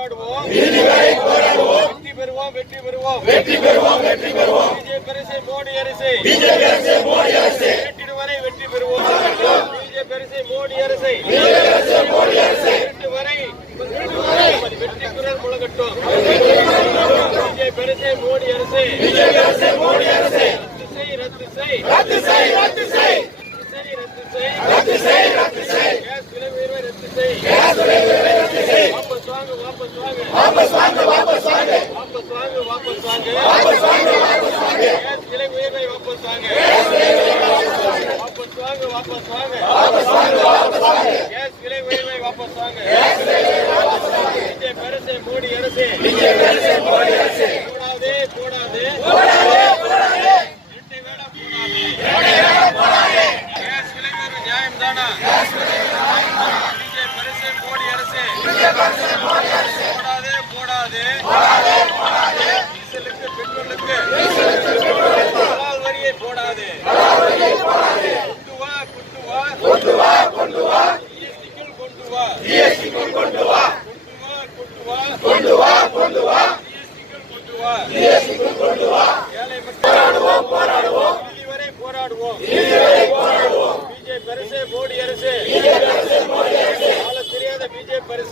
போராடுவோம் வெற்றி பெறுவோம் பிஜேபி அரசே மோடி அரசே வரை வெற்றி பெறுவோம் பிஜேபி அரசே மோடி அரசே வரை வெற்றி குரல் முழங்கட்டும் பிஜேபி அரசே மோடி அரசே ரத்து செய் கேஸ் விலை உயர்வை ரத்து செய் வாபஸ் வாங்க கேஸ் விலை உயர்வை வாபஸ் வாங்க கேஸ் விலை உயர்வை வாபஸ் வாங்க பிஜேபி அரசே மோடி அரசே போடாதே கேஸ் விலை உயர்வு நியாயம் தானா பிஜேபி அரசே மோடி அரசே போடாதே டீசலுக்கு பெட்ரோலுக்கு வரியை போடாதே கொண்டு வா ஜிஎஸ்டிக்குள் கொண்டு வா ஏழை மக்கள் போராடுவோம் இதுவரை போராடுவோம் பிஜேபி அரசே மோடி அரசே தெரியாத பிஜேபி அரசு